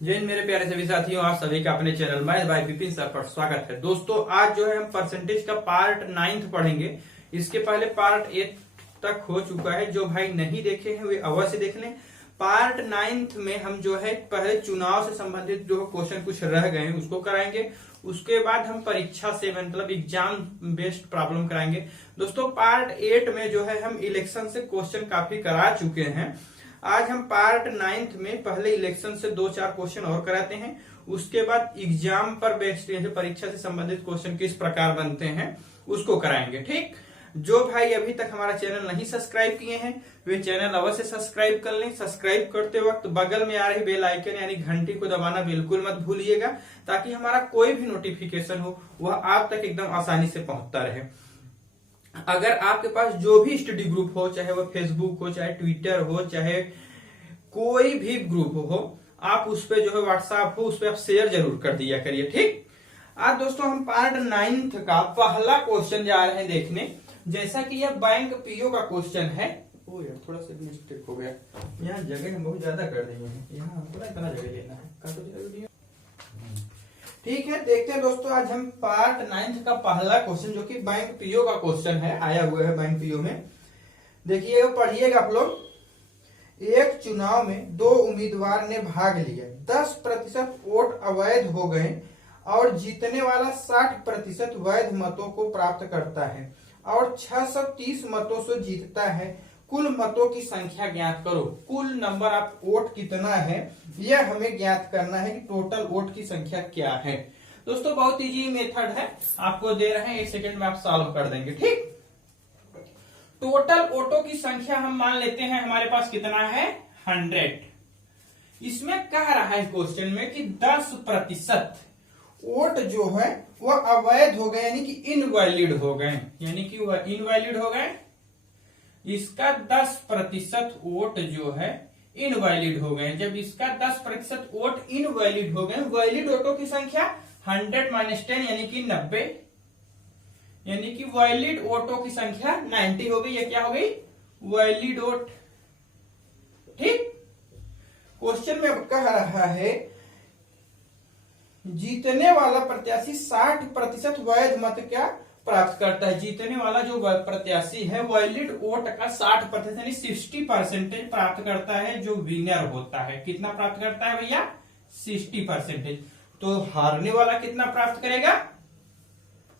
जय हिंद मेरे प्यारे सभी साथियों, आप सभी का अपने channel math bye Vipin sir पर स्वागत है। दोस्तों आज जो है हम परसेंटेज का पार्ट 9 पढ़ेंगे। इसके पहले पार्ट 8 तक हो चुका है। जो भाई नहीं देखे हैं वे अवश्य देख लें। पार्ट 9 में हम जो है पहले चुनाव से संबंधित जो क्वेश्चन कुछ रह गए हैं उसको कराएंगे। उसके बाद हम परीक्षा से मतलब एग्जाम बेस्ड प्रॉब्लम कराएंगे। दोस्तों पार्ट 8 में जो है हम इलेक्शन से क्वेश्चन काफी करा चुके हैं। आज हम पार्ट 9 में पहले इलेक्शन से 2-4 क्वेश्चन और कराते हैं। उसके बाद एग्जाम पर बेस्ड परीक्षा से संबंधित क्वेश्चन किस प्रकार बनते हैं उसको कराएंगे। ठीक, जो भाई अभी तक हमारा चैनल नहीं सब्सक्राइब किए हैं वे चैनल अवश्य सब्सक्राइब कर लें। सब्सक्राइब करते वक्त बगल में आ रही बेल आइकन यानी घंटी को दबाना बिल्कुल मत भूलिएगा, ताकि हमारा कोई भी नोटिफिकेशन हो वह आप तक एकदम आसानी से पहुंचता रहे। अगर आपके पास जो भी स्टडी ग्रुप हो, चाहे वो फेसबुक हो, चाहे ट्विटर हो, चाहे कोई भी ग्रुप हो, आप उस पे जो है व्हाट्सएप हो उस पे आप शेयर जरूर कर दिया करिए। ठीक, आज दोस्तों हम पार्ट 9 का पहला क्वेश्चन जा रहे हैं देखने। जैसा कि यह बैंक पीओ का क्वेश्चन है। ओ यार थोड़ा सा मिस्टेक हो गया, यहाँ जगह हम बहुत ज्यादा कर दिए हैं, यहाँ हमको इतना जगह लेना है। ठीक है, देखते हैं दोस्तों आज हम पार्ट 9 का पहला क्वेश्चन जो कि बैंक पीओ का क्वेश्चन है, आया हुआ है बैंक पीओ में। देखिए पढ़िएगा आप लोग। एक चुनाव में 2 उम्मीदवार ने भाग लिया, 10% वोट अवैध हो गए और जीतने वाला 60% वैध मतों को प्राप्त करता है और 630 मतों से जीतता है। कुल मतों की संख्या ज्ञात करो। कुल नंबर ऑफ वोट कितना है यह हमें ज्ञात करना है कि टोटल वोट की संख्या क्या है। दोस्तों बहुत इजी मेथड है, आपको दे रहे हैं 1 सेकंड में आप सॉल्व कर देंगे। ठीक, टोटल वोटों की संख्या हम मान लेते हैं हमारे पास कितना है 100। इसमें कह रहा है क्वेश्चन में कि 10% वोट जो है वह अवैध हो गए यानी कि इनवैलिड हो गए, यानी कि वह इनवैलिड हो गए। इसका 10% वोट जो है इनवैलिड हो गए। जब इसका 10% वोट इनवैलिड हो गए, वैलिड वोटों की संख्या 100 - 10 यानी कि 90, यानी कि वैलिड वोटों की संख्या 90 हो गई। ये क्या हो गई वैलिड वोट। ठीक, क्वेश्चन में कह रहा है जीतने वाला प्रत्याशी 60% वैध मत क्या प्राप्त करता है। जीतने वाला जो प्रत्याशी है वैलिड वोट का 60% यानी 60% प्राप्त करता है। जो विनर होता है कितना प्राप्त करता है भैया 60%। तो हारने वाला कितना प्राप्त करेगा।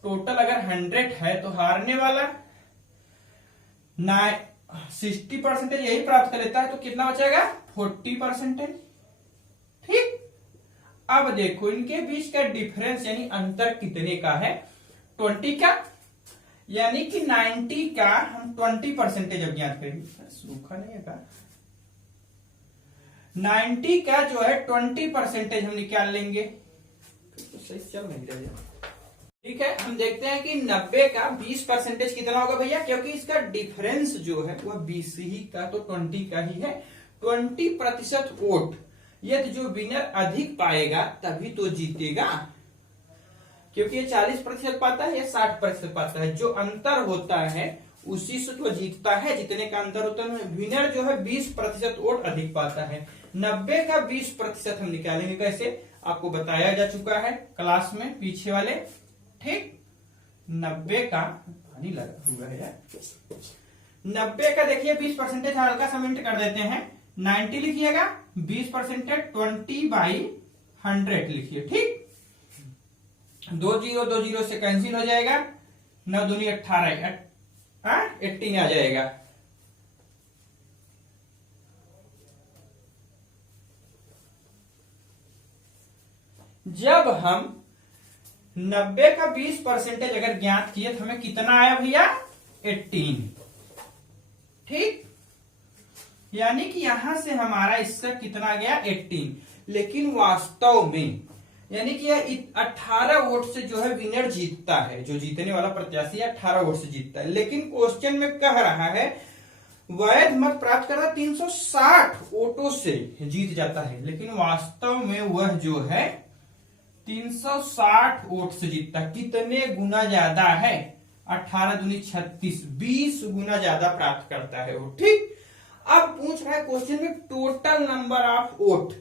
टोटल अगर 100 है तो हारने वाला 60% यही प्राप्त कर लेता है, तो कितना बचेगा 40%। ठीक, अब देखो इनके बीच का डिफरेंस यानी अंतर कितने का है 20 का, यानी कि 90 का हम 20% अब ज्ञात करेंगे। सूखा नहीं है का 90 का जो है 20% हम निकाल लेंगे। तो सही चल नहीं रहा। ठीक है, हम देखते हैं कि 90 का 20% कितना होगा भैया, क्योंकि इसका डिफरेंस जो है वह 20 ही का तो 20 का ही है। 20% वोट, यदि जो विनर अधिक पाएगा तभी तो जीतेगा, क्योंकि ये 40% पाता है या 60% पाता है। जो अंतर होता है उसी से तो जीतता है, जितने का अंतर होता है। विनर जो है 20% वोट अधिक पाता है। 90 का 20% हम निकालेंगे कैसे, आपको बताया जा चुका है क्लास में पीछे वाले। ठीक, 90 का पानी लगा हुआ है यार। 90 का देखिए 20% हल्का सा मिनट कर देते हैं, 90 लिखिएगा, 20% 20/100 लिखिए। ठीक, 2 0 से कैंसिल हो जाएगा, 9 दूनी 18 18 आ जाएगा। जब हम 90 का 20% अगर ज्ञात किए तो हमें कितना आया भैया 18। ठीक, यानी कि यहां से हमारा इससे कितना गया 18, लेकिन वास्तव में यानी कि 18 वोट से जो है विनर जीतता है। जो जीतने वाला प्रत्याशी 18 वोट से जीतता है, लेकिन क्वेश्चन में कह रहा है वैध मत प्राप्त करना 360 वोटों से जीत जाता है, लेकिन वास्तव में वह जो है 360 वोट से जीतता। कितने गुना ज्यादा है 18 दूनी 36, 20 गुना ज्यादा प्राप्त करता है वो। ठीक, अब पूछ रहा है क्वेश्चन में टोटल नंबर ऑफ वोट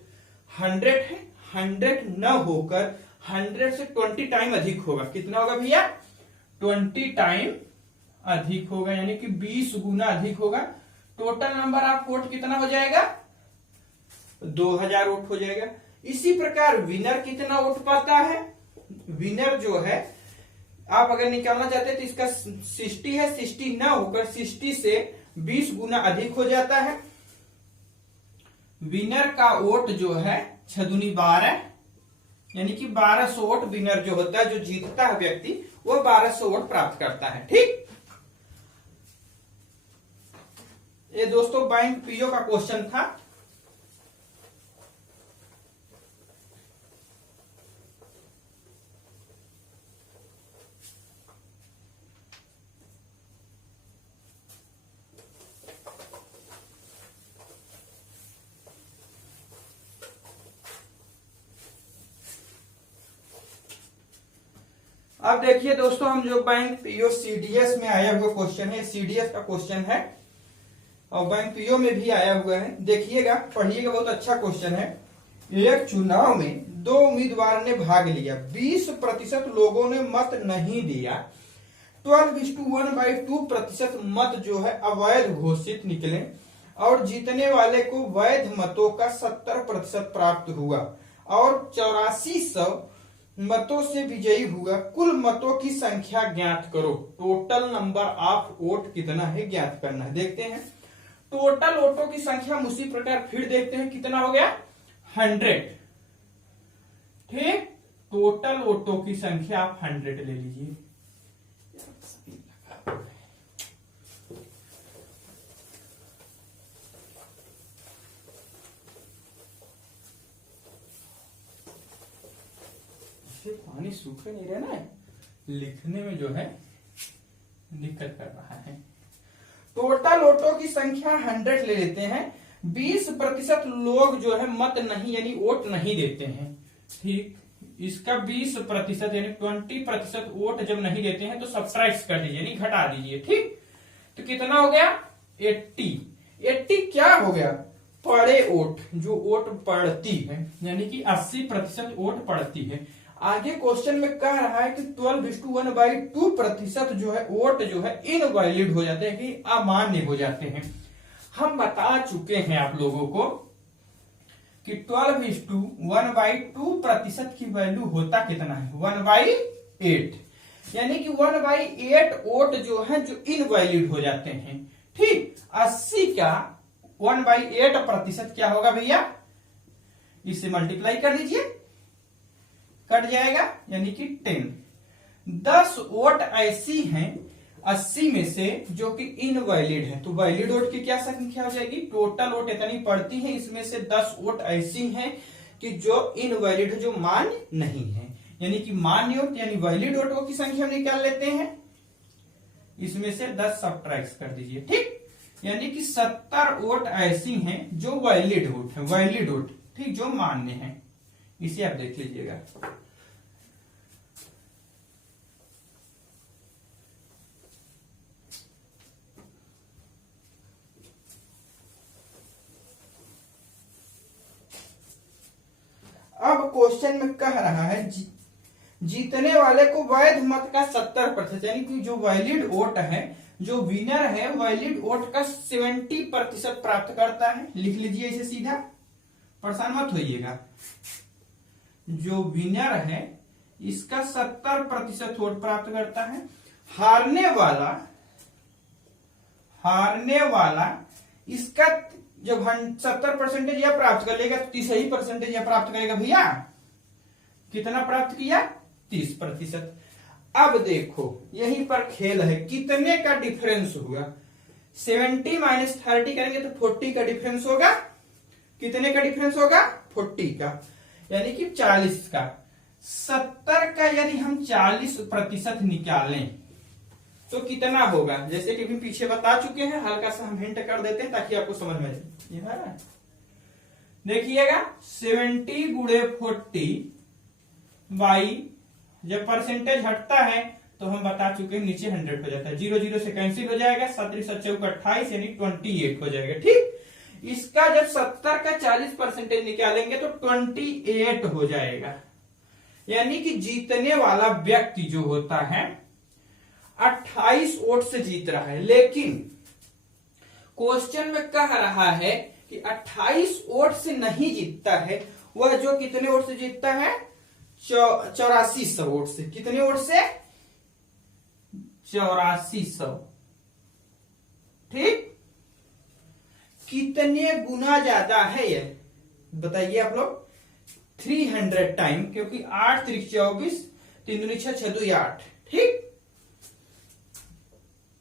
100 है, 100 न होकर 100 से 20 टाइम अधिक होगा। कितना होगा भैया? 20 टाइम अधिक होगा, यानी कि 20 गुना अधिक होगा। टोटल नंबर ऑफ वोट कितना हो जाएगा? 2000 वोट हो जाएगा। इसी प्रकार विनर कितना वोट पाता है? विनर जो है, आप अगर निकालना चाहते हैं तो इसका 60 है, 60 न होकर 60 से 20 गुना अधिक हो जाता है। विनर का वोट जो है 6 दूनी 12, यानी कि 1200 वोट विनर जो होता है, जो जीतता है व्यक्ति, वो 1200 वोट प्राप्त करता है। ठीक, ये दोस्तों बैंक पीओ का क्वेश्चन था। अब देखिए दोस्तों, हम जो बैंक पीओ सीडीएस में आया हुआ क्वेश्चन है, सीडीएस का क्वेश्चन है और बैंक पीओ में भी आया हुआ है। देखिएगा, पढ़िएगा, बहुत अच्छा क्वेश्चन है। एक चुनाव में 2 उम्मीदवार ने भाग लिया, 20% लोगों ने मत नहीं दिया, 12:1/2% मत जो है अवैध घोषित निकले और जीतने वाले को वैध मतों का 70% प्राप्त हुआ और 8400 मतों से विजयी हुआ। कुल मतों की संख्या ज्ञात करो। टोटल नंबर ऑफ वोट कितना है ज्ञात करना है। देखते हैं टोटल वोटों की संख्या हम उसी प्रकार फिर देखते हैं कितना हो गया? 100। ठीक, टोटल वोटों की संख्या आप 100 ले लीजिए। पानी सूखे नहीं रहा ना, लिखने में जो है दिक्कत कर रहा है। टोटल वोटों की संख्या 100 ले लेते हैं। 20% लोग जो है मत नहीं यानी वोट नहीं देते हैं। ठीक, इसका 20% यानी 20% वोट जब नहीं देते हैं तो सब्ट्रैक्ट कर दीजिए, यानी घटा दीजिए। ठीक, तो कितना हो गया? 80 क्या हो गया? पड़े वोट, जो वोट पड़ती है, यानी कि 80% वोट पड़ती है। आगे क्वेश्चन में कह रहा है कि 12:1/2% जो है वोट जो है इनवैलिड हो जाते हैं, कि अमान्य हो जाते हैं। हम बता चुके हैं आप लोगों को कि 12:1/2% की वैल्यू होता कितना है? 1/8, यानी कि 1/8 वोट जो है जो इनवैलिड हो जाते हैं। ठीक, 80 का 1/8% क्या होगा भैया? इसे मल्टीप्लाई कर दीजिए, कट जाएगा, यानी कि 10। 10 वोट ऐसी हैं 80 में से जो कि इनवैलिड है, तो वैलिड वोट की क्या संख्या हो जाएगी? टोटल वोट इतनी पड़ती है, इसमें से 10 वोट ऐसी हैं कि जो इनवैलिड है, जो मान्य नहीं है, यानी कि मान्य वोट यानी वैलिड वोटों की संख्या हम निकाल लेते हैं। इसमें से 10 सब्ट्रैक्ट कर दीजिए। ठीक, यानी कि 70 वोट ऐसी हैं जो वैलिड वोट है, वैलिड वोट, ठीक, जो मान्य है। इसे आप देख लीजिएगा। अब क्वेश्चन में कह रहा है जीतने वाले को वैध मत का 70%, यानी कि जो वैलिड वोट है, जो विनर है, वैलिड वोट का 70% प्राप्त करता है। लिख लीजिए इसे सीधा, परेशान मत होइएगा। जो विनर है इसका 70% वोट प्राप्त करता है। हारने वाला इसका जब 70% यह प्राप्त कर लेगा, 30% यह प्राप्त करेगा भैया। कितना प्राप्त किया? 30%। अब देखो यहीं पर खेल है, कितने का डिफरेंस हुआ? 70 माइनस 30 करेंगे तो 40 का डिफरेंस होगा। कितने का डिफरेंस होगा? 40 का, यानी कि 40 का। 70 का यदि हम 40% निकालें तो कितना होगा? जैसे कि भी पीछे बता चुके हैं, हल्का सा हम हिंट कर देते हैं ताकि आपको समझ में आए। देखिएगा 70 गुणे 40 बाई, जब परसेंटेज हटता है तो हम बता चुके हैं नीचे 100 हो जाता है। 0 0 से कैंसिल हो जाएगा, 7 7 28 यानी 28 हो जाएगा। ठीक, इसका जब 70 का 40% निकालेंगे तो 28 हो जाएगा। यानी कि जीतने वाला व्यक्ति जो होता है 28 वोट से जीत रहा है। लेकिन क्वेश्चन में कह रहा है कि 28 वोट से नहीं जीतता है, वह जो कितने वोट से जीतता है 8400 वोट से। कितने वोट से 8400। ठीक, कितने गुना ज्यादा है ये बताइए आप लोग। 300 टाइम, क्योंकि 8 3 24 3 दूनी 6 6 2 8। ठीक,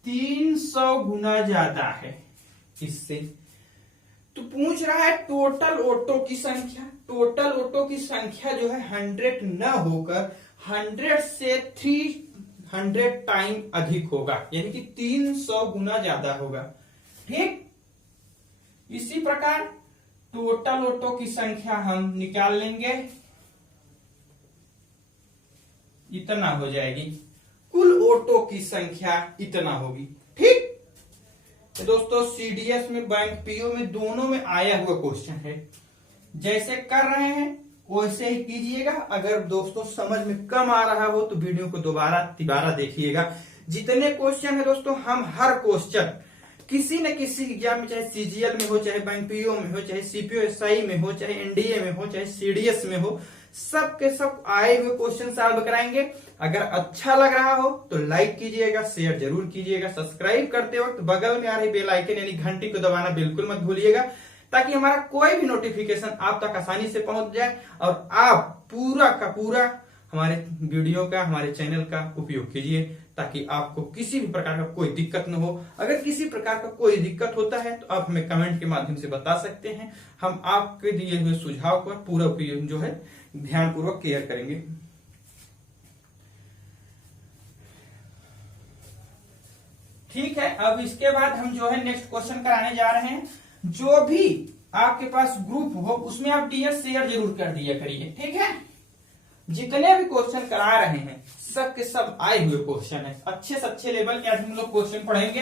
300 गुना ज्यादा है इससे। तो पूछ रहा है टोटल वोटों की संख्या। टोटल वोटों की संख्या जो है 100 न होकर 100 से 300 टाइम अधिक होगा, यानी कि 300 गुना ज्यादा होगा। ठीक, इसी प्रकार टोटल वोटों की संख्या हम निकाल लेंगे, इतना हो जाएगी। कुल वोटों की संख्या इतना होगी। ठीक, तो दोस्तों सीडीएस में, बैंक पीओ में, दोनों में आया हुआ क्वेश्चन है। जैसे कर रहे हैं वैसे ही कीजिएगा। अगर दोस्तों समझ में कम आ रहा हो तो वीडियो को दोबारा देखिएगा। जितने क्वेश्चन है दोस्तों, हम हर क्वेश्चन किसी न किसी एग्जाम में, चाहे सीजीएल में हो, चाहे बैंक पीओ में हो, चाहे सीपीओ एसआई में हो, चाहे एनडीए में हो, चाहे सीडीएस में हो, सब के सब आए हुए क्वेश्चन सॉल्व कराएंगे। अगर अच्छा लग रहा हो तो लाइक कीजिएगा, शेयर जरूर कीजिएगा। सब्सक्राइब करते वक्त बगल में आ रही बेल आइकन यानी घंटी को दबाना बिल्कुल मत भूलिएगा, ताकि हमारा कोई भी नोटिफिकेशन आप तक आसानी से पहुंच जाए और आप पूरा का पूरा हमारे वीडियो का, हमारे चैनल का उपयोग कीजिए, ताकि आपको किसी भी प्रकार का कोई दिक्कत न हो। अगर किसी प्रकार का कोई दिक्कत होता है तो आप हमें कमेंट के माध्यम से बता सकते हैं। हम आपके दिए हुए सुझाव पर पूरा उपयोग जो है ध्यानपूर्वक केयर करेंगे। ठीक है, अब इसके बाद हम जो है नेक्स्ट क्वेश्चन कराने जा रहे हैं। जो भी आपके पास ग्रुप हो उसमें आप डीएस शेयर जरूर कर दिया करिए। ठीक है, जितने भी क्वेश्चन करा रहे हैं सब के सब आए हुए क्वेश्चन है। अच्छे से अच्छे लेवल के आज हम लोग क्वेश्चन पढ़ेंगे,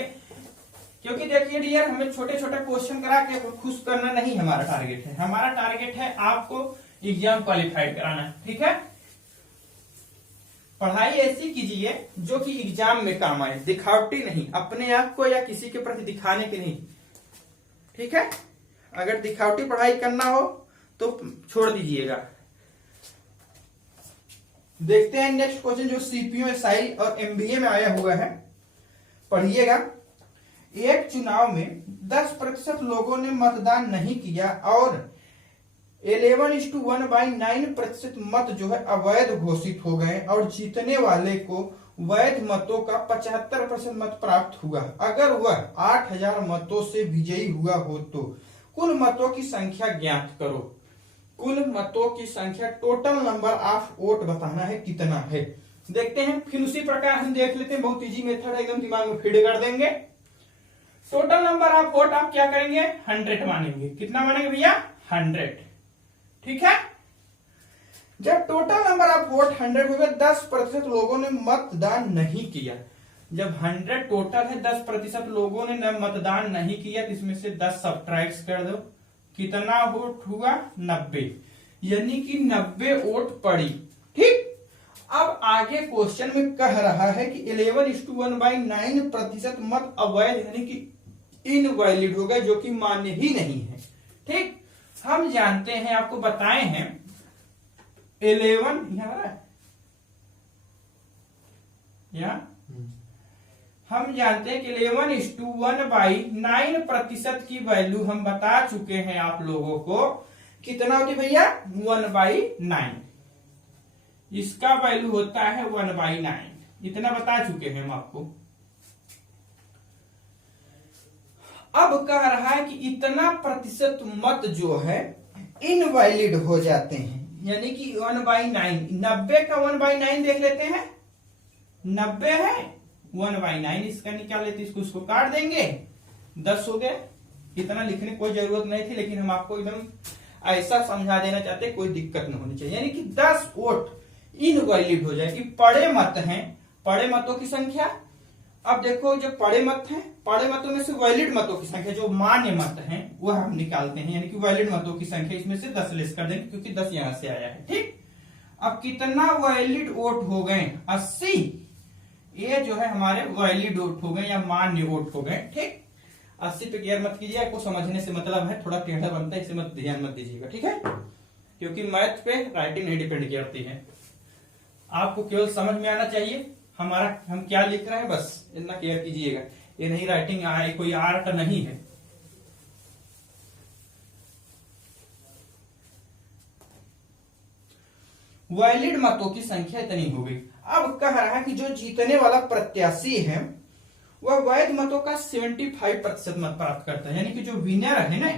क्योंकि देखिए डियर, हमें छोटे छोटे क्वेश्चन करा के खुश करना नहीं हमारा टारगेट है। हमारा टारगेट है आपको एग्जाम क्वालिफाइड कराना। ठीक है, पढ़ाई ऐसी कीजिए जो कि एग्जाम में काम आए, दिखावटी नहीं, अपने आप को या किसी के प्रति दिखाने की नहीं। ठीक है, अगर दिखावटी पढ़ाई करना हो तो छोड़ दीजिएगा। देखते हैं नेक्स्ट क्वेश्चन जो सीपीओ एसआई और एमबीए में आया हुआ है, पढ़िएगा। एक चुनाव में 10% लोगों ने मतदान नहीं किया और 11:1/9% मत जो है अवैध घोषित हो गए और जीतने वाले को वैध मतों का 75% मत प्राप्त हुआ। अगर वह 8000 मतों से विजयी हुआ हो तो कुल मतों की संख्या ज्ञात करो। कुल मतों की संख्या, टोटल नंबर ऑफ वोट बताना है कितना है। देखते हैं, फिर उसी प्रकार हम देख लेते हैं। बहुत इजी मेथड है, एकदम दिमाग में फीड कर देंगे। टोटल नंबर ऑफ वोट आप क्या करेंगे 100 मानेंगे। कितना मानेंगे भैया 100। ठीक है, जब टोटल नंबर ऑफ वोट 100 हो गए, 10% लोगों ने मतदान नहीं किया। जब 100 टोटल है, 10% लोगों ने मतदान नहीं किया तो इसमें से 10 सब्ट्रैक्ट कर दो। कितना वोट हुआ 90, यानी कि 90 वोट पड़ी। ठीक, अब आगे क्वेश्चन में कह रहा है कि 11:1/9% मत अवैध यानी कि इनवैलिड हो गए, जो कि मान्य ही नहीं है। ठीक, हम जानते हैं, आपको बताए हैं 11 यहाँ हम जानते हैं कि 11:1/9% की वैल्यू हम बता चुके हैं आप लोगों को। कितना होती भैया 1/9। इसका वैल्यू होता है 1/9, इतना बता चुके हैं हम आपको। अब कह रहा है कि इतना प्रतिशत मत जो है इनवैलिड हो जाते हैं, यानी कि 1/9। 90 का 1/9 देख लेते हैं। 90 है 1/9, इसका निकाल लेते, इसको उसको काट देंगे, 10 हो गए। इतना लिखने की कोई जरूरत नहीं थी, लेकिन हम आपको एकदम ऐसा समझा देना चाहते, कोई दिक्कत नहीं होनी चाहिए। यानी कि 10 वोट इनवैलिड हो जाए कि पड़े मत हैं, पड़े मतों की संख्या अब देखो जो पड़े मत हैं, पड़े मतों में से वैलिड मतों की संख्या जो मान्य मत हैं वह हम निकालते हैं, यानी कि वैलिड मतों की संख्या इसमें से 10 लेस कर देंगे क्योंकि 10 यहां से आया है। ठीक, अब कितना वैलिड वोट हो गए? 80। ये जो है हमारे वैलिड वोट हो गए या मान्य वोट हो गए। ठीक, 80 पे गियर मत कीजिए, आपको समझने से मतलब है, थोड़ा टेढ़ा बनता है, इसे मत ध्यान मत दीजिएगा। ठीक है, क्योंकि मैथ पे राइटिंग नहीं डिपेंड करती है, आपको केवल समझ में आना चाहिए हम क्या लिख रहे हैं, बस इतना केयर कीजिएगा। ये नहीं राइटिंग कोई आर्ट नहीं है। वैलिड मतों की संख्या इतनी हो गई। अब कह रहा है कि जो जीतने वाला प्रत्याशी है वह वैध मतों का 75% मत प्राप्त करता है, यानी कि जो विनर है ना,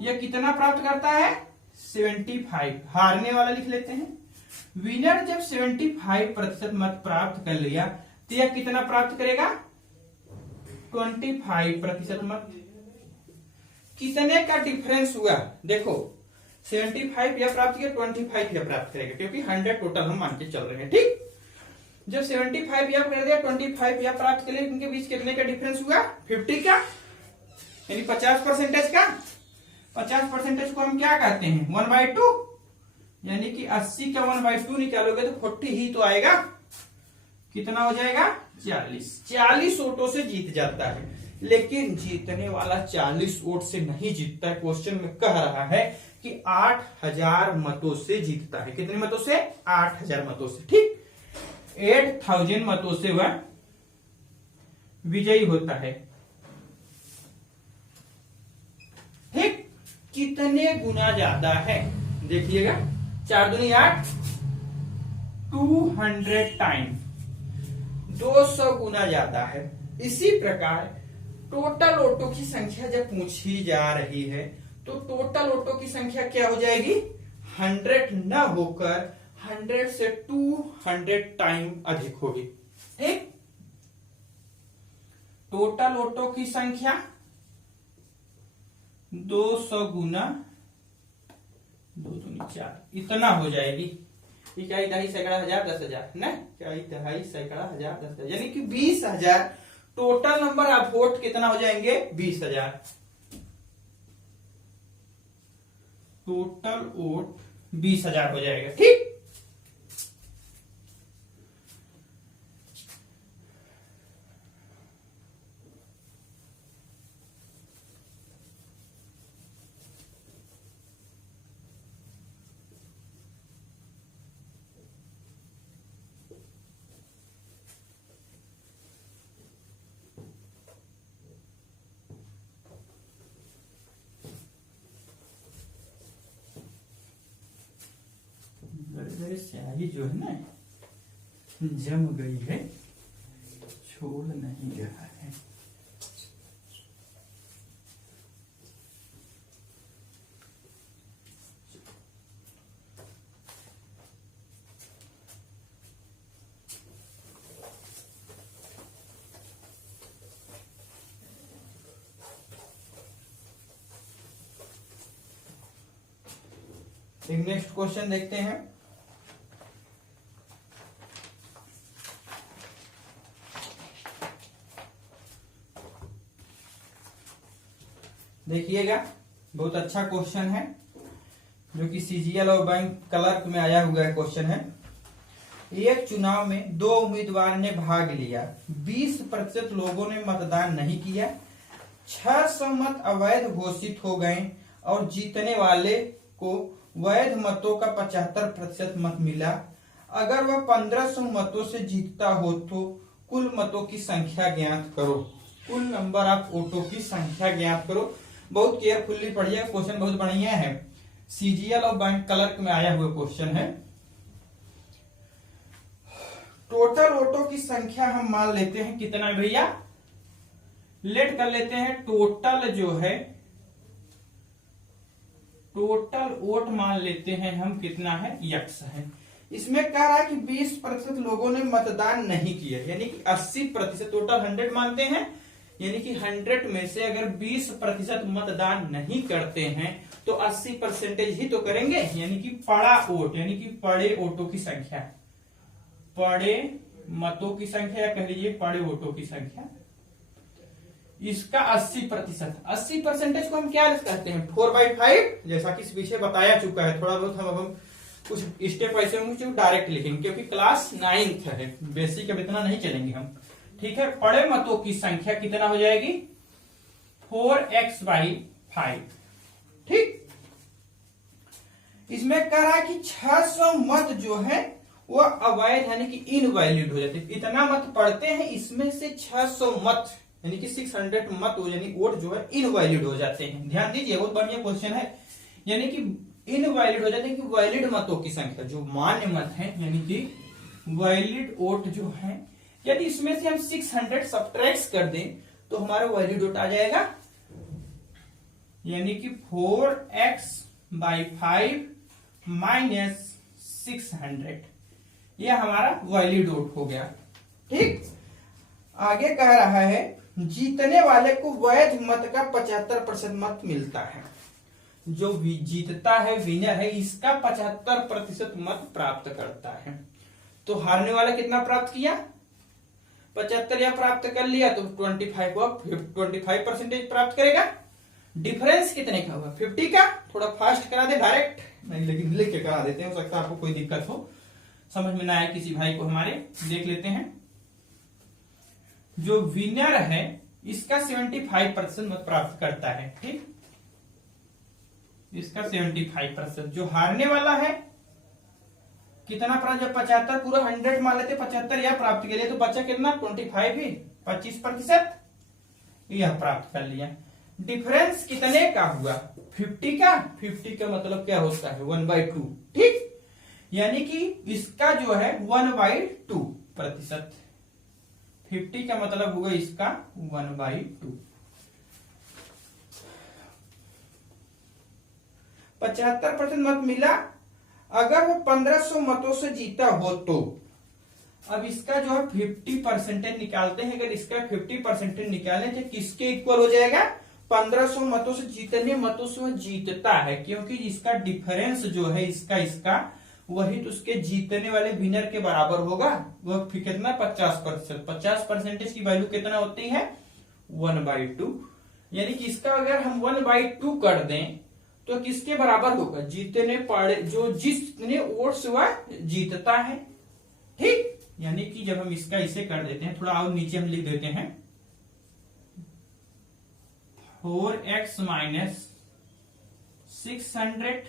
यह कितना प्राप्त करता है? 75। हारने वाला लिख लेते हैं। विनर जब 75% मत प्राप्त कर लिया तो यह कितना प्राप्त करेगा? 25% मत। कितने का डिफरेंस हुआ? देखो 75 यह प्राप्त किया, 25 यह प्राप्त करेगा, क्योंकि 100 टोटल हम मान के चल रहे हैं। ठीक, जब 75 यह कर दिया, 25 यह प्राप्त कर लिया, इनके बीच कितने का डिफरेंस हुआ? 50 का, यानी 50% का। 50% को हम क्या कहते हैं? 1/2, यानी कि 80 का 1/2 निकालोगे तो 40 ही तो आएगा। कितना हो जाएगा? 40 वोटों से जीत जाता है। लेकिन जीतने वाला 40 वोट से नहीं जीतता है। क्वेश्चन में कह रहा है कि 8000 मतों से जीतता है। कितने मतों से? 8000 मतों से। ठीक, 8000 मतों से वह विजयी होता है। ठीक, कितने गुना ज्यादा है? देखिएगा, 4 दूनी 8, 200 टाइम, 200 गुना ज्यादा है। इसी प्रकार टोटल वोटों की संख्या जब पूछी जा रही है तो टोटल वोटों की संख्या क्या हो जाएगी? 100 न होकर 100 से 200 टाइम अधिक होगी। ठीक, टोटल वोटों की संख्या 200 गुना 2 दूनी 4 इतना हो जाएगी। इकाई दहाई सैकड़ा हजार 10,000 न, इकाई दहाई सैकड़ा हजार 10,000, यानी कि 20,000 टोटल नंबर ऑफ वोट कितना हो जाएंगे? 20,000। टोटल वोट 20,000 हो जाएगा। ठीक, मेरे स्याही जो है ना जम गई है, छोड़ नहीं रहा है। एक नेक्स्ट क्वेश्चन देखते हैं। देखिएगा, बहुत अच्छा क्वेश्चन है जो कि सीजीएल और बैंक क्लर्क में आया हुआ क्वेश्चन है। एक चुनाव में 2 उम्मीदवार ने भाग लिया, 20% लोगों ने मतदान नहीं किया, 600 मत अवैध घोषित हो गए और जीतने वाले को वैध मतों का 75% मत मिला। अगर वह 1500 मतों से जीतता हो तो कुल मतों की संख्या ज्ञात करो। कुल नंबर ऑफ वोटों की संख्या ज्ञात करो। बहुत केयरफुल्ली पढ़िए, क्वेश्चन बहुत बढ़िया है। सीजीएल और बैंक क्लर्क में आया हुआ क्वेश्चन है। टोटल वोटों की संख्या हम मान लेते हैं कितना है भैया? लेट कर लेते हैं टोटल जो है, टोटल वोट मान लेते हैं हम कितना है? यक्स है। इसमें कह रहा है कि 20% लोगों ने मतदान नहीं किया, यानी कि 80%। टोटल 100 मानते हैं, यानी कि 100 में से अगर 20% मतदान नहीं करते हैं तो 80% ही तो करेंगे, यानी कि पड़ा वोट, यानी कि पड़े वोटों की संख्या, पड़े मतों की संख्या या कह लीजिए पड़े वोटों की संख्या, इसका 80%। 80% को हम क्या कहते हैं? 4/5, जैसा कि इस पीछे बताया चुका है। थोड़ा बहुत हम कुछ स्टेप ऐसे होंगे जो डायरेक्ट लिखेंगे, क्योंकि क्लास 9th है, बेसिक अब इतना नहीं चलेंगे हम। ठीक है, पड़े मतों की संख्या कितना हो जाएगी? 4x/5। ठीक, इसमें कह रहा है कि 600 मत जो है वो अवैध यानी कि इनवैलिड हो जाते हैं। इतना मत पड़ते हैं, इसमें से 600 मत यानी कि 600 मत यानी वोट जो है इनवैलिड हो जाते हैं। ध्यान दीजिए, बहुत बढ़िया क्वेश्चन है। यानी कि इनवैलिड हो जाते हैं कि वैलिड मतों की संख्या, जो मान्य मत है यानी कि वैलिड वोट जो है, यदि इसमें से हम 600 सब्ट्रैक्ट कर दें तो हमारा वैलिड वोट आ जाएगा, यानी कि 4x/5 माइनस 600, यह हमारा वैलिड वोट हो गया। ठीक, आगे कह रहा है जीतने वाले को वैध मत का 75% मत मिलता है। जो जीतता है, विनर है, इसका 75% मत प्राप्त करता है। तो हारने वाला कितना प्राप्त किया? 75 या प्राप्त कर लिया तो 25% प्राप्त करेगा। डिफरेंस कितने का हुआ? 50 का। थोड़ा फास्ट करा दे, डायरेक्ट नहीं लेकिन लिख के करा देते हैं, हो सकता है आपको कोई दिक्कत हो, समझ में ना आए किसी भाई को हमारे। देख लेते हैं, जो विनर है इसका 75% मत प्राप्त करता है। ठीक, इसका 75%। जो हारने वाला है कितना प्राप्त? जब 75 पूरा 100 मान लेते, 75 यह प्राप्त कर लिया तो बचा कितना? 25 ही, 25% यह प्राप्त कर लिया। डिफरेंस कितने का हुआ? 50 का। 50 का मतलब क्या होता है? 1/2। ठीक, यानी कि इसका जो है 1/2%। 50 का मतलब होगा इसका 1/2। 75% मत मिला अगर वो 1500 मतों से जीता हो तो। अब इसका जो है 50% निकालते हैं। अगर इसका 50% निकालें तो किसके इक्वल हो जाएगा? 1500 मतों से जीतने मतों से जीतता है, क्योंकि इसका डिफरेंस जो है इसका वही तो उसके जीतने वाले विनर के बराबर होगा। वो कितना? 50%। 50% की वैल्यू कितना होती है? 1/2। यानी कि इसका अगर हम 1/2 कर दें तो किसके बराबर होगा? जीतने पड़े जो जितने वोट्स हुआ जीतता है। ठीक, यानी कि जब हम इसका इसे कर देते हैं, थोड़ा और नीचे हम लिख देते हैं 4x माइनस 600,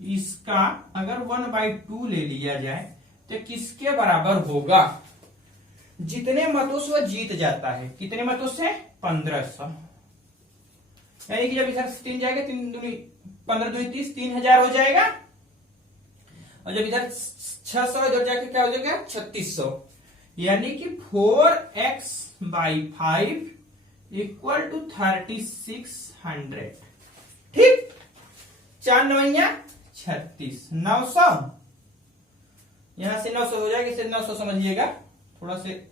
इसका अगर 1/2 ले लिया जाए तो किसके बराबर होगा? जितने मतों से वह जीत जाता है। कितने मतों से? 1500। यानी कि जब इधर 3 जाएगा, 3 दूनी 15 दूनी 30, 3000 हो जाएगा। और जब इधर 600 इधर जाके क्या हो जाएगा? 3600। यानी कि 4x/5 इक्वल टू 3600। ठीक, 4 9 36, 900। यहां से 900 हो जाएगा, इसे 900 समझिएगा थोड़ा से।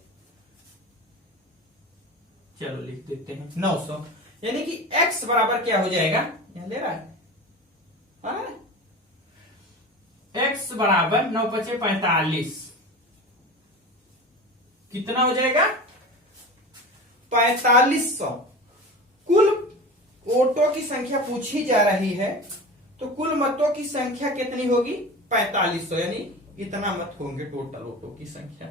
चलो लिख देते हैं 900। यानी कि x बराबर क्या हो जाएगा? यहां दे रहा है x बराबर 9 × 5 = 45। कितना हो जाएगा? 4500। कुल वोटों की संख्या पूछी जा रही है तो कुल मतों की संख्या कितनी होगी? 4500, यानी इतना मत होंगे टोटल वोटों की संख्या।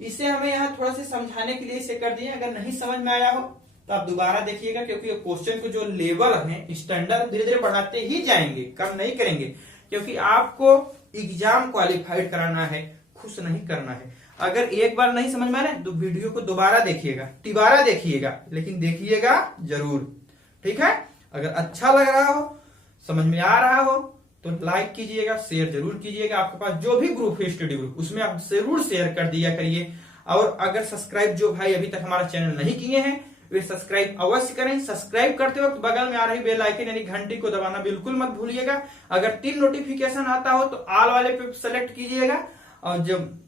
इसे हमें यहां थोड़ा सा समझाने के लिए इसे कर दिए। अगर नहीं समझ में आया हो तो आप दोबारा देखिएगा, क्योंकि क्वेश्चन को जो लेवल है स्टैंडर्ड धीरे धीरे बढ़ाते ही जाएंगे, कम नहीं करेंगे, क्योंकि आपको एग्जाम क्वालिफाइड कराना है, खुश नहीं करना है। अगर एक बार नहीं समझ में आए तो वीडियो को दोबारा देखिएगा, तिबारा देखिएगा, लेकिन देखिएगा जरूर। ठीक है, अगर अच्छा लग रहा हो, समझ में आ रहा हो तो लाइक कीजिएगा, शेयर जरूर कीजिएगा। आपके पास जो भी ग्रुप है स्टडी ग्रुप, उसमें आप जरूर शेयर कर दिया करिए। और अगर सब्सक्राइब जो भाई अभी तक हमारा चैनल नहीं किए हैं वे सब्सक्राइब अवश्य करें। सब्सक्राइब करते वक्त बगल में आ रही बेल आइकन यानी घंटी को दबाना बिल्कुल मत भूलिएगा। अगर 3 नोटिफिकेशन आता हो तो ऑल वाले पे सेलेक्ट कीजिएगा। और जब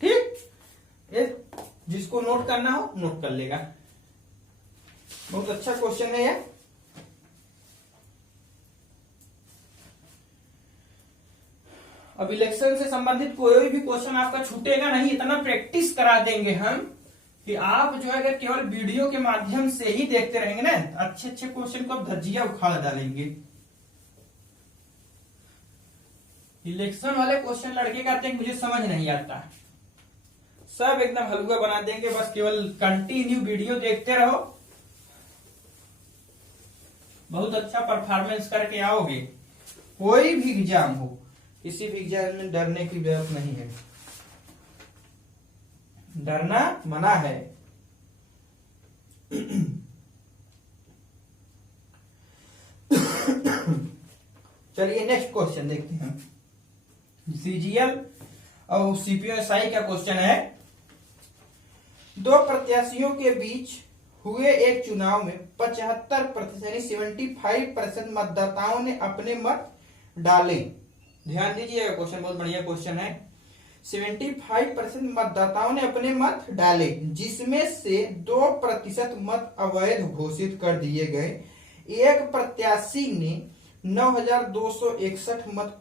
ठीक, जिसको नोट करना हो नोट कर लेगा। बहुत अच्छा क्वेश्चन है ये। अब इलेक्शन से संबंधित कोई भी क्वेश्चन आपका छूटेगा नहीं, इतना प्रैक्टिस करा देंगे हम कि आप जो है अगर केवल वीडियो के माध्यम से ही देखते रहेंगे ना, अच्छे अच्छे क्वेश्चन को आप धज्जिया उखाड़ डालेंगे। इलेक्शन वाले क्वेश्चन लड़के कहते हैं मुझे समझ नहीं आता, सब एकदम हलवा बना देंगे, बस केवल कंटिन्यू वीडियो देखते रहो, बहुत अच्छा परफॉर्मेंस करके आओगे। कोई भी एग्जाम हो, किसी भी एग्जाम में डरने की जरूरत नहीं है, डरना मना है। चलिए नेक्स्ट क्वेश्चन देखते हैं। सीजीएल और सीपीएसआई का क्वेश्चन है, दो प्रत्याशियों के बीच हुए एक चुनाव में 75% यानी 75% मतदाताओं ने अपने मत डाले। ध्यान दीजिएगा, क्वेश्चन बहुत बढ़िया क्वेश्चन है। 75% मतदाताओं ने अपने मत डाले, जिसमें से 2% मत अवैध घोषित कर दिए गए। एक प्रत्याशी ने 9,261 मत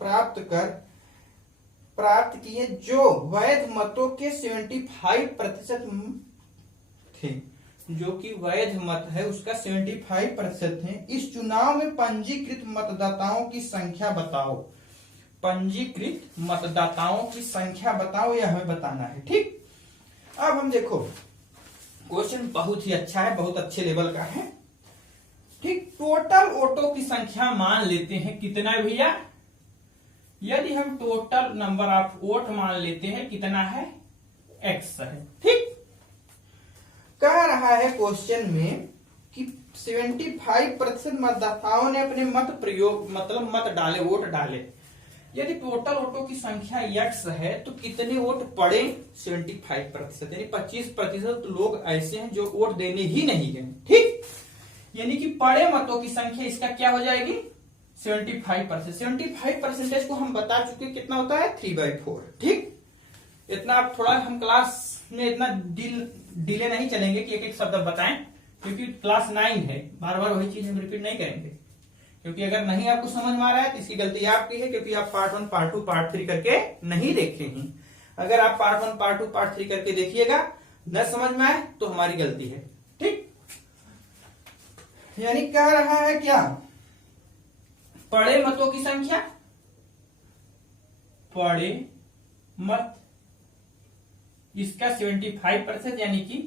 प्राप्त किए, जो वैध मतों के 75% थे, जो कि वैध मत है उसका 75% है। इस चुनाव में पंजीकृत मतदाताओं की संख्या बताओ। पंजीकृत मतदाताओं की संख्या बताओ, यह हमें बताना है। ठीक, अब हम देखो क्वेश्चन बहुत ही अच्छा है, बहुत अच्छे लेवल का है। ठीक, टोटल वोटों की संख्या मान लेते हैं कितना है भैया, यदि हम टोटल नंबर ऑफ वोट मान लेते हैं कितना है, x है। ठीक, कह रहा है क्वेश्चन में कि 75% मतदाताओं ने अपने मत प्रयोग मतलब मत डाले, वोट डाले। यदि टोटल वोटों की संख्या x है तो कितने वोट पड़े, 75%, यानी 25% लोग ऐसे हैं जो वोट देने ही नहीं गए। ठीक, यानी कि पड़े मतों की संख्या इसका क्या हो जाएगी, 75%। 75% को हम बता चुके कितना होता है, 3/4। ठीक, इतना आप थोड़ा हम क्लास में इतना डिले नहीं चलेंगे कि एक एक शब्द बताएं, क्योंकि क्लास 9 है, बार बार वही चीज हम रिपीट नहीं करेंगे। क्योंकि अगर नहीं आपको समझ में आ रहा है तो इसकी गलती आपकी है, क्योंकि आप पार्ट 1, पार्ट 2, पार्ट 3 करके नहीं देखे हैं। अगर आप पार्ट 1, पार्ट 2, पार्ट 3 करके देखिएगा, न समझ में आए तो हमारी गलती है। ठीक, यानी कह रहा है क्या, पड़े मतों की संख्या, पड़े मत इसका 75% यानी कि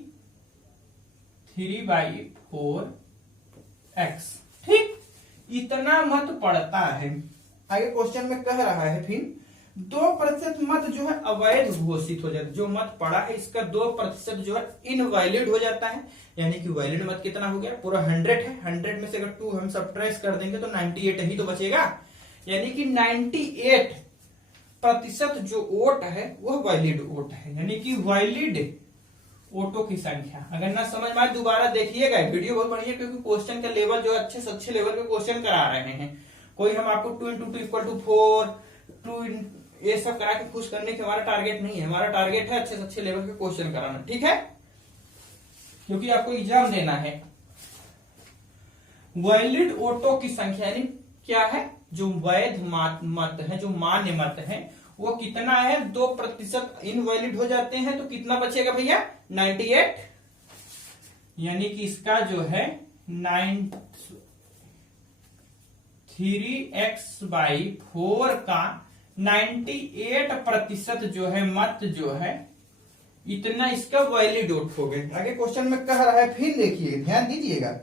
3/4x। ठीक, इतना मत पड़ता है। आगे क्वेश्चन में कह रहा है फिर 2% मत जो है अवैध घोषित हो जाता है। जो मत पड़ा है इसका 2% जो है इनवैलिड हो जाता है, यानी कि वैलिड मत कितना हो गया, पूरा 100 है, 100 में से अगर 2 हम सबट्रैक्ट कर देंगे तो 98 ही तो बचेगा। यानी कि 98% जो वोट है वह वैलिड वोट है, यानी कि वैलिड वोटों की संख्या। अगर ना समझ में आए दोबारा देखिएगा, वीडियो बहुत बढ़िया, क्योंकि क्वेश्चन का लेवल जो अच्छे से अच्छे लेवल के क्वेश्चन करा रहे हैं। कोई हम आपको 2 × 2 = 4, 2 ये सब करा के खुश करने की हमारा टारगेट नहीं है। हमारा टारगेट है अच्छे से अच्छे लेवल के क्वेश्चन कराना। ठीक है, क्योंकि आपको एग्जाम देना है। वैलिड वोटों की संख्या यानी क्या है, जो वैध मत है, जो मान्य मत है, वो कितना है, 2% इनवैलिड हो जाते हैं, तो कितना बचेगा भैया, 98। यानी कि इसका जो है 3x/4 का 98% जो है मत जो है इतना इसका वैलिड वोट हो गए। आगे क्वेश्चन में कह रहा है, फिर देखिए ध्यान दीजिएगा,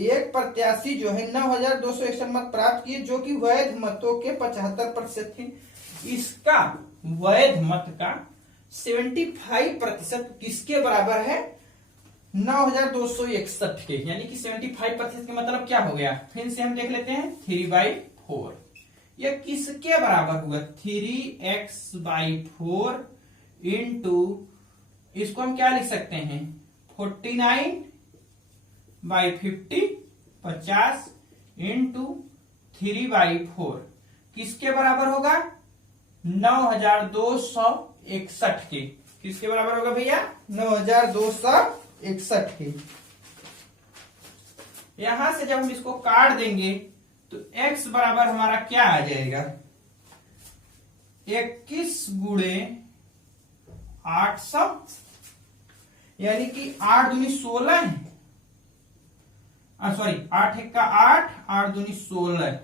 एक प्रत्याशी जो है 9,261 मत प्राप्त किए, जो कि वैध मतों के 75% थे। इसका वैध मत का 75% किसके बराबर है, 9,261 के, यानी कि 75% का मतलब क्या हो गया, फिर से हम देख लेते हैं, 3/4। यह किसके बराबर होगा, 3x/4 इंटू, इसको हम क्या लिख सकते हैं, 49/50, 50 इंटू 3/4 किसके बराबर होगा, 9,261 के। किसके बराबर होगा भैया, 9,261 के। यहां से जब हम इसको काट देंगे तो x बराबर हमारा क्या आ जाएगा, 21 गुणे 800, यानी कि 8 दूनी 16 है, सॉरी 8 एक का 8, 8 दूनी 16,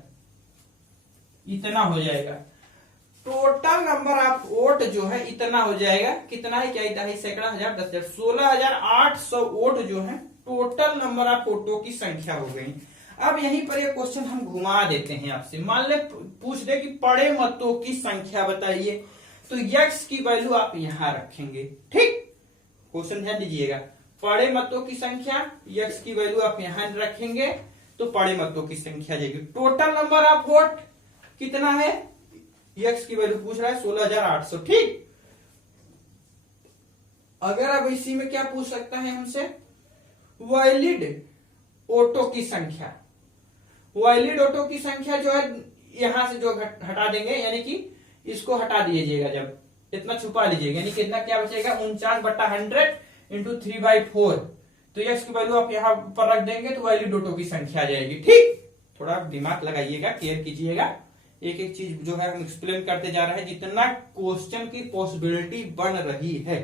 इतना हो जाएगा। टोटल नंबर ऑफ वोट जो है इतना हो जाएगा, कितना है, क्या है, सैकड़ा, हजार, 10,000, 16,800 वोट जो है टोटल नंबर ऑफ वोटों की संख्या हो गई। अब यहीं पर ये क्वेश्चन हम घुमा देते हैं आपसे, मान ले पूछ दे कि पड़े मतों की संख्या बताइए, तो यक्स की वैल्यू आप यहां रखेंगे। ठीक, क्वेश्चन ध्यान दीजिएगा, पड़े मतों की संख्या, यक्स की वैल्यू आप यहां रखेंगे तो पड़े मतों की संख्या जाएगी। टोटल नंबर ऑफ वोट कितना है, यक्स की वैल्यू पूछ रहा है 16,800। ठीक, अगर अब इसी में क्या पूछ सकता है हमसे, वैलिड वोटों की संख्या। वैलिड वोटों की संख्या जो है यहां से जो हटा देंगे, यानी कि इसको हटा दीजिएगा, जब इतना छुपा लीजिएगा, यानी कितना क्या बचेगा, 49/100 इंटू 3/4। तो यक्स की वैल्यू आप यहां पर रख देंगे तो वैलिड वोटों की संख्या आ जाएगी। ठीक, थोड़ा दिमाग लगाइएगा, केयर कीजिएगा, एक एक चीज जो है हम एक्सप्लेन करते जा रहे हैं। जितना क्वेश्चन की पॉसिबिलिटी बन रही है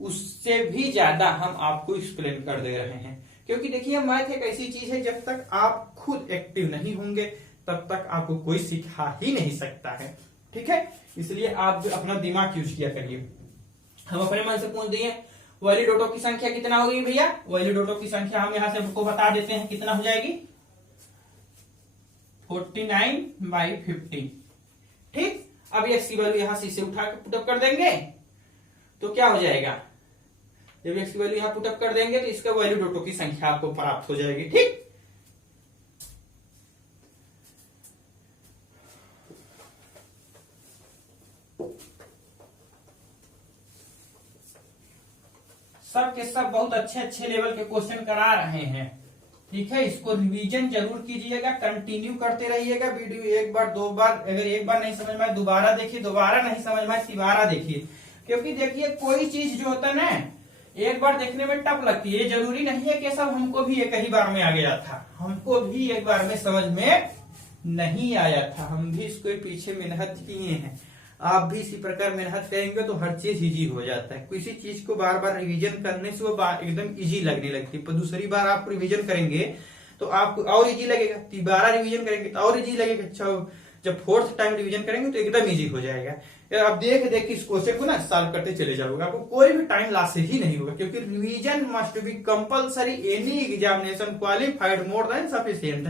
उससे भी ज्यादा हम आपको एक्सप्लेन कर दे रहे हैं, क्योंकि देखिए मैथ एक ऐसी चीज है, जब तक आप खुद एक्टिव नहीं होंगे तब तक आपको कोई सिखा ही नहीं सकता है। ठीक है, इसलिए आप अपना दिमाग यूज किया करिए। हम अपने मन से पूछ दिए वैलिड वोटों की संख्या कितना होगी भैया, वैलिड वोटों की संख्या हम यहां से आपको बता देते हैं कितना हो जाएगी, 49/50। ठीक, अब एक्स की वैल्यू यहां से इसे उठा के पुटअप कर देंगे तो क्या हो जाएगा, जब एक्स की वैल्यू यहां पुटअप कर देंगे तो इसका वैलिड वोटों की संख्या आपको प्राप्त हो जाएगी। ठीक, सब के सब बहुत अच्छे अच्छे लेवल के क्वेश्चन करा रहे हैं। ठीक है, इसको रिवीजन जरूर कीजिएगा, कंटिन्यू करते रहिएगा वीडियो, एक बार दो बार, अगर एक बार नहीं समझ में आए दोबारा देखिए, दोबारा नहीं समझ में आए तिबारा देखिए, क्योंकि देखिए कोई चीज जो होता है ना एक बार देखने में टफ लगती है, ये जरूरी नहीं है कि सब हमको भी एक ही बार में आ गया था, हमको भी एक बार में समझ में नहीं आया था, हम भी इसको पीछे मेहनत किए हैं। आप भी इसी प्रकार मेहनत करेंगे तो हर चीज इजी हो जाता है। किसी चीज को बार बार रिवीजन करने से वो एकदम इजी लगने लगती है, पर दूसरी बार आप रिवीजन करेंगे तो आपको और इजी लगेगा, तिबारा रिवीजन करेंगे तो और इजी लगेगा, अच्छा जब फोर्थ टाइम रिवीजन करेंगे तो एकदम इजी हो जाएगा। आप देख देख इस क्वेश्चन को ना सॉल्व करते चले जाओगे, आपको कोई भी टाइम लॉस ही नहीं होगा, क्योंकि revision must be compulsory any examination qualified more than sufficient.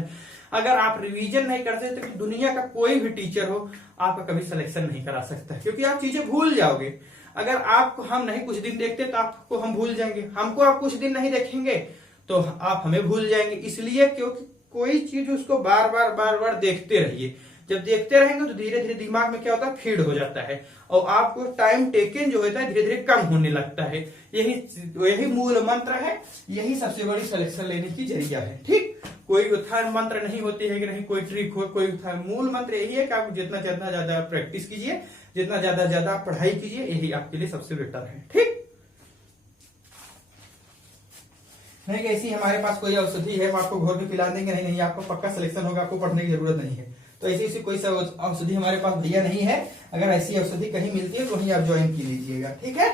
अगर आप रिवीजन नहीं करते तो दुनिया का कोई भी टीचर हो आपका कभी सिलेक्शन नहीं करा सकता, क्योंकि आप चीजें भूल जाओगे। अगर आपको हम नहीं कुछ दिन देखते तो आपको हम भूल जाएंगे, हमको आप कुछ दिन नहीं देखेंगे तो आप हमें भूल जाएंगे। इसलिए क्योंकि कोई चीज उसको बार बार देखते रहिए, जब देखते रहेंगे तो धीरे धीरे दिमाग में क्या होता है, फीड हो जाता है, और आपको टाइम टेकन जो होता है धीरे धीरे कम होने लगता है। यही मूल मंत्र है, यही सबसे बड़ी सिलेक्शन लेने की जरिया है। ठीक, कोई उत्थान मंत्र नहीं होती है कि नहीं कोई ट्रिक हो, कोई उत्थान, मूल मंत्र यही है कि आप जितना ज्यादा प्रैक्टिस कीजिए, जितना ज्यादा पढ़ाई कीजिए, यही आपके लिए सबसे बेटर है। ठीक, नहीं ऐसी हमारे पास कोई औषधि है हम आपको घोर में पिला देंगे, नहीं आपको पक्का सिलेक्शन होगा, आपको पढ़ने की जरूरत नहीं है। तो ऐसी कोई औषधि हमारे पास भैया नहीं है, अगर ऐसी औषधि कहीं मिलती है तो वहीं आप ज्वाइन की लीजिएगा। ठीक है,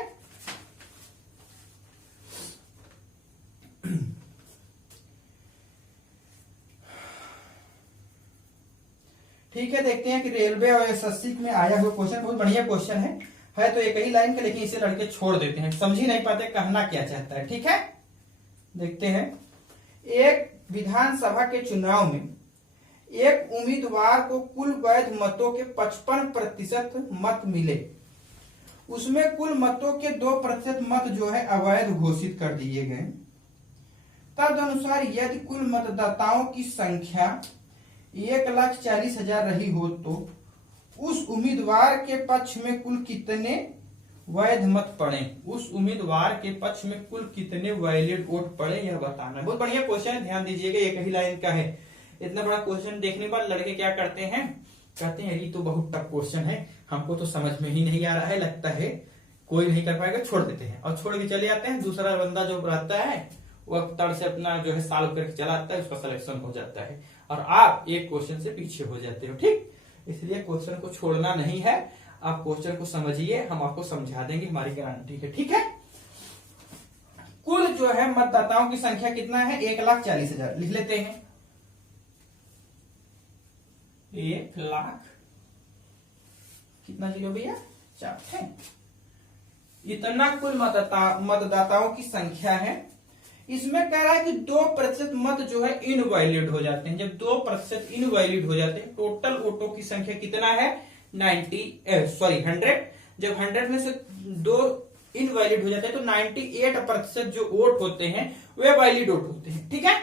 ठीक है, देखते हैं कि रेलवे और एसएससी में आया हुआ क्वेश्चन बहुत बढ़िया क्वेश्चन है तो एक ही लाइन का, लेकिन इसे लड़के छोड़ देते हैं, समझ ही नहीं पाते कहना क्या चाहता है। ठीक है, देखते हैं, एक विधानसभा के चुनाव में एक उम्मीदवार को कुल वैध मतों के 55% मत मिले, उसमें कुल मतों के 2% मत जो है अवैध घोषित कर दिए गए। तदनुसार यदि कुल मतदाताओं की संख्या 1,40,000 रही हो तो उस उम्मीदवार के पक्ष में कुल कितने वैध मत पड़े, उस उम्मीदवार के पक्ष में कुल कितने वैलिड वोट पड़े यह बताना है। बहुत बढ़िया क्वेश्चन है, ध्यान दीजिएगा, एक ही लाइन का है। इतना बड़ा क्वेश्चन देखने के बाद लड़के क्या करते हैं, कहते हैं ये तो बहुत टफ क्वेश्चन है, हमको तो समझ में ही नहीं आ रहा है, लगता है कोई नहीं कर पाएगा, छोड़ देते हैं और छोड़ के चले जाते हैं। दूसरा बंदा जो रहता है वो तड़ से अपना जो है सॉल्व करके चला आता है, उसका सिलेक्शन हो जाता है। और आप एक क्वेश्चन से पीछे हो जाते हो। ठीक, इसलिए क्वेश्चन को छोड़ना नहीं है, आप क्वेश्चन को समझिए, हम आपको समझा देंगे, हमारी गारंटी है। ठीक है, कुल जो है मतदाताओं की संख्या कितना है? 1,40,000 लिख लेते हैं। 1,00,000 कितना जीरो भैया? 4 है। इतना कुल मतदाताओं की संख्या है। इसमें कह रहा है कि 2% मत जो है इनवैलिड हो जाते हैं। जब 2% इनवैलिड हो जाते हैं, टोटल वोटों की संख्या कितना है? 100। जब 100 में से 2 इनवैलिड हो जाते हैं तो 98% जो वोट होते हैं वे वैलिड वोट होते हैं। ठीक है,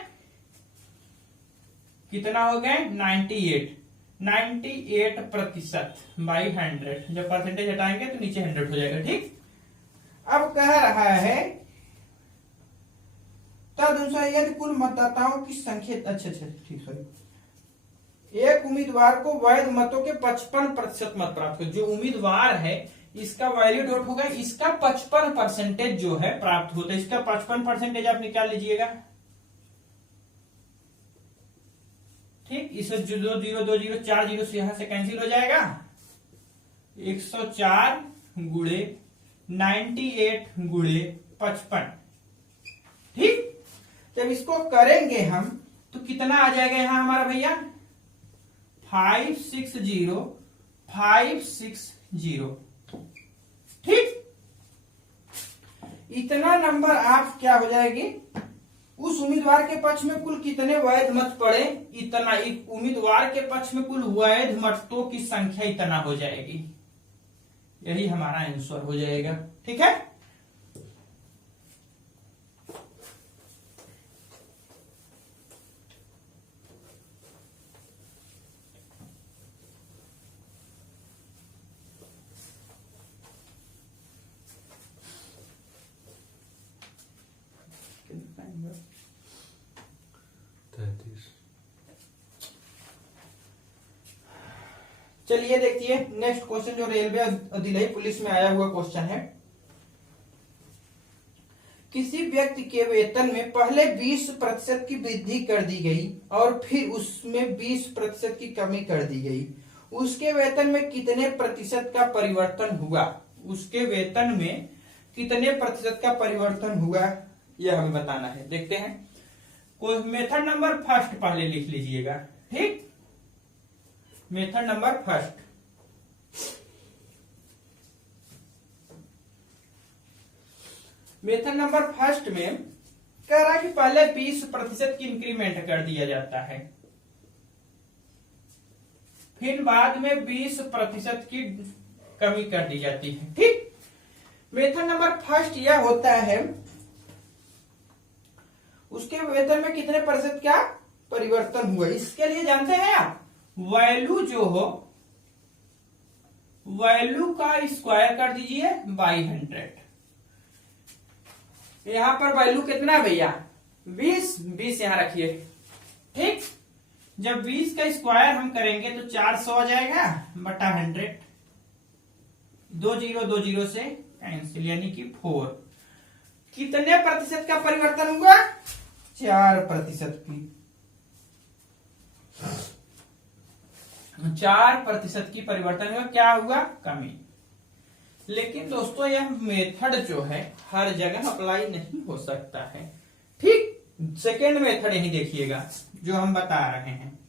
कितना हो गए? 98% बाई 100। जब परसेंटेज हटाएंगे तो नीचे 100 हो जाएगा। ठीक, अब कह रहा है तदनुसार यदि कुल मतदाताओं की संख्या, अच्छा ठीक, सॉरी, एक उम्मीदवार को वैध मतों के 55% मत प्राप्त हो। जो उम्मीदवार है इसका वैलिड वोट होगा, इसका 55% जो है प्राप्त होता है। इसका 55% आप निकाल लीजिएगा। ठीक, इसे 2 0 2 0 4 0 से यहां से कैंसिल हो जाएगा। 104 गुणे 98 गुणे 55। ठीक, जब इसको करेंगे हम तो कितना आ जाएगा यहां हमारा भैया? 560। ठीक, इतना नंबर आप क्या हो जाएगी? उस उम्मीदवार के पक्ष में कुल कितने वैध मत पड़े, इतना उम्मीदवार के पक्ष में कुल वैध मतों की संख्या इतना हो जाएगी। यही हमारा आंसर हो जाएगा। ठीक है, चलिए देखिए नेक्स्ट क्वेश्चन जो रेलवे अधिलाई पुलिस में आया हुआ क्वेश्चन है। किसी व्यक्ति के वेतन में पहले 20% की वृद्धि कर दी गई और फिर उसमें 20% की कमी कर दी गई। उसके वेतन में कितने प्रतिशत का परिवर्तन हुआ? उसके वेतन में कितने प्रतिशत का परिवर्तन हुआ यह हमें बताना है। देखते हैं, कोई मेथड नंबर फर्स्ट पहले लिख लीजिएगा। ठीक, method number first, method number first में कह रहा है कि पहले 20% की इंक्रीमेंट कर दिया जाता है, फिर बाद में 20% की कमी कर दी जाती है। ठीक, मेथड नंबर फर्स्ट यह होता है उसके वेतन में कितने प्रतिशत का परिवर्तन हुआ। इसके लिए जानते हैं आप, वैल्यू जो हो वैल्यू का स्क्वायर कर दीजिए बाई 100। यहां पर वैल्यू कितना भैया? 20 यहां रखिए। ठीक, जब 20 का स्क्वायर हम करेंगे तो 400 आ जाएगा बटा 100। 2 0 से कैंसिल, यानी कि 4। कितने प्रतिशत का परिवर्तन हुआ? 4% की। 4% की परिवर्तन हुआ। क्या हुआ? कमी। लेकिन दोस्तों यह मेथड जो है हर जगह अप्लाई नहीं हो सकता है। ठीक, सेकेंड मेथड यही देखिएगा जो हम बता रहे हैं।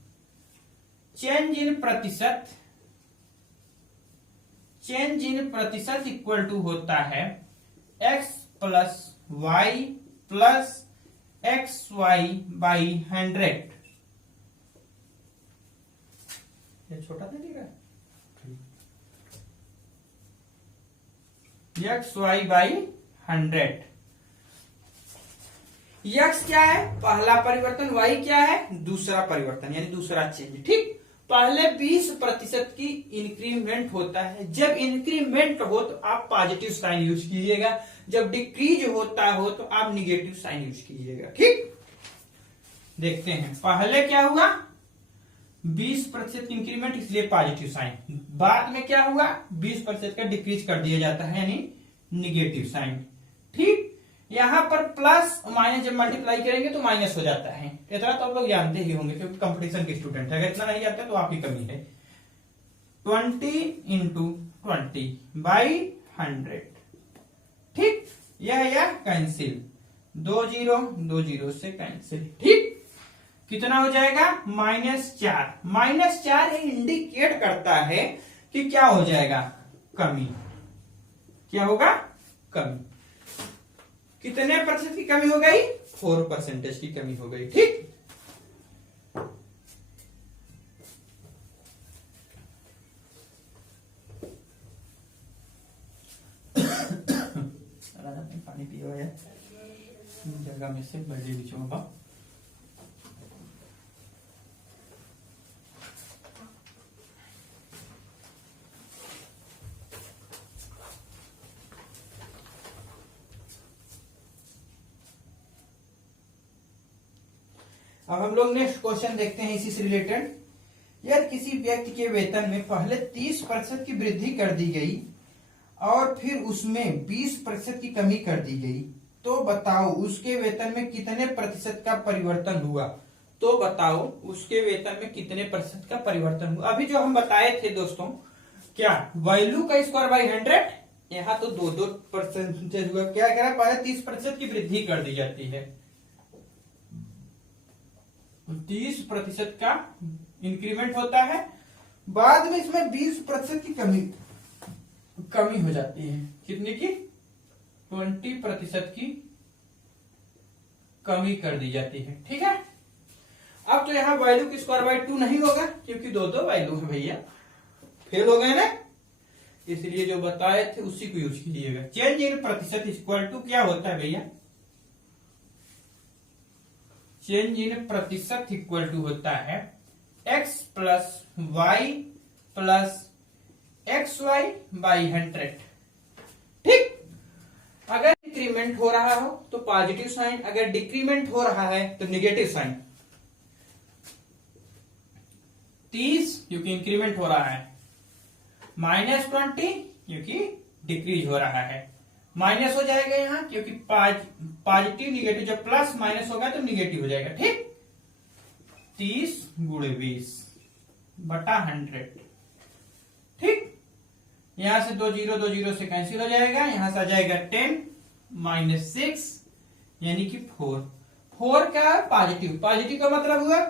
चेंज इन प्रतिशत इक्वल टू होता है x plus y plus XY by 100। ये छोटा दे देगा, XY बाई 100। x क्या है? पहला परिवर्तन। y क्या है? दूसरा परिवर्तन, यानी दूसरा चेंज। ठीक, पहले 20% की इंक्रीमेंट होता है। जब इंक्रीमेंट हो तो आप पॉजिटिव साइन यूज कीजिएगा, जब डिक्रीज होता हो तो आप निगेटिव साइन यूज कीजिएगा। ठीक, देखते हैं पहले क्या हुआ? 20% इंक्रीमेंट, इसलिए पॉजिटिव साइन। बाद में क्या हुआ? 20% का डिक्रीज कर दिया जाता है, यानी निगेटिव साइन। ठीक, यहाँ पर प्लस माइनस जब मल्टीप्लाई करेंगे तो माइनस हो जाता है, इतना तो आप लोग जानते ही होंगे क्योंकि कंपटीशन के स्टूडेंट है। अगर इतना नहीं आता तो आपकी कमी है। 20 इंटू 20 बाई 100, ठीक। यह कैंसिल, 2 0 से कैंसिल, ठीक। कितना हो जाएगा? -4। -4 इंडिकेट करता है कि क्या हो जाएगा? कमी। क्या होगा? कमी। कितने प्रतिशत की कमी हो गई? 4% की कमी हो गई, ठीक। पानी पियो है जगह में से बजे बीचों का। अब हम लोग नेक्स्ट क्वेश्चन देखते हैं इसी से रिलेटेड। यदि किसी व्यक्ति के वेतन में पहले 30% की वृद्धि कर दी गई और फिर उसमें 20% की कमी कर दी गई, तो बताओ उसके वेतन में कितने प्रतिशत का परिवर्तन हुआ? तो बताओ उसके वेतन में कितने प्रतिशत का परिवर्तन हुआ? अभी जो हम बताए थे दोस्तों, क्या वैल्यू का स्क्वायर बाई 100, यहाँ तो 2% हुआ। क्या कह रहा है? पहले 30% की वृद्धि कर दी जाती है, 30% का इंक्रीमेंट होता है, बाद में इसमें 20% की कमी हो जाती है। कितने की? 20% की कमी कर दी जाती है, ठीक है। अब तो यहां वैल्यू की स्क्वायर बाई 2 नहीं होगा क्योंकि दो वैल्यू है भैया, फेल हो गए ना, इसलिए जो बताए थे उसी को यूज कीजिएगा। चेंज इन प्रतिशत इक्वल टू क्या होता है भैया? चेंज इन प्रतिशत इक्वल टू होता है x plus y plus x y by 100, ठीक। अगर इंक्रीमेंट हो रहा हो तो पॉजिटिव साइन, अगर डिक्रीमेंट हो रहा है तो निगेटिव साइन। 30 क्योंकि इंक्रीमेंट हो रहा है, -20 क्योंकि डिक्रीज हो रहा है, माइनस हो जाएगा यहां क्योंकि पॉजिटिव निगेटिव जब प्लस माइनस होगा तो निगेटिव हो जाएगा, ठीक। 30 गुणे 20 बटा 100, ठीक। यहां से 2 0 से कैंसिल हो जाएगा, यहां से आ जाएगा 10 -6 यानी कि 4 का पॉजिटिव का मतलब हुआ